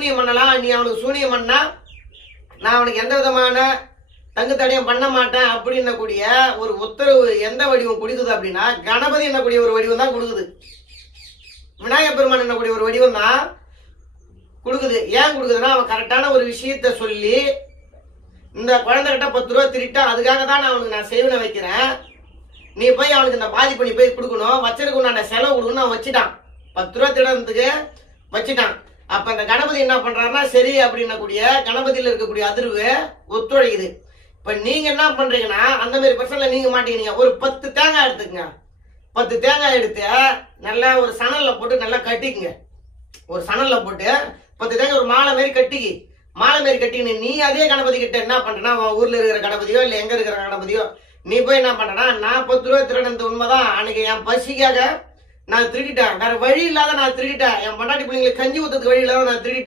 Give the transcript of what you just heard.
சூனியம் பண்ணலாம், நீ அவனுக்கு சூனியம் பண்ணா நான் அவனுக்கு எந்த விதமான தங்கு தடையும் பண்ண மாட்டேன் அப்படின்னு கூடிய ஒரு உத்தரவு எந்த வடிவம் கொடுக்குது அப்படின்னா கணபதி என்னக்கூடிய ஒரு வடிவம் தான் கொடுக்குது. விநாயகப் பெருமான் என்னக்கூடிய ஒரு வடிவம் தான் கொடுக்குது. ஏன் கொடுக்குதுன்னா அவன் கரெக்டான ஒரு விஷயத்த சொல்லி இந்த குழந்தைகிட்ட 10 ரூபா திருட்டா அதுக்காக தான் நான் அவனுக்கு நான் செய்வனை வைக்கிறேன், நீ போய் அவனுக்கு இந்த பாதிப்பு நீ போய் கொடுக்கணும், வச்சிருக்க நான் செலவு கொடுக்கணும் அவன் வச்சுட்டான். 10 ரூபா திருடறதுக்கு வச்சுட்டான். அப்ப இந்த கணபதி என்ன பண்றாருன்னா சரி அப்படின்னக்கூடிய கணபதியில இருக்கக்கூடிய அதிர்வு ஒத்துழைக்குது. இப்ப நீங்க என்ன பண்றீங்கன்னா அந்த மாதிரி பிரச்சனை நீங்க மாட்டீங்க. ஒரு 10 தேங்காய் எடுத்துக்கங்க. 10 தேங்காய் எடுத்து நல்லா ஒரு சணல்ல போட்டு நல்லா கட்டிக்குங்க. ஒரு சணல்ல போட்டு 10 தேங்காய் ஒரு மாலை மாரி கட்டிக்கி, மாலை மாரி கட்டின்னு நீ அதே கணபதி கிட்ட என்ன பண்றனா ஊர்ல இருக்கிற கணபதியோ இல்ல எங்க இருக்கிற கணபதியோ நீ போய் என்ன பண்றனா நான் 10 ரூபாய் திருடனது உண்மைதான், அன்னைக்கு என் பசிக்காக நான் திருடிட்டேன், வேற வழி இல்லாத நான் திருடிட்டேன், என் பொண்டாட்டி பிள்ளைங்களுக்கு கஞ்சி ஊத்துறதுக்கு வழி இல்லாத நான் திருடிட்டேன்.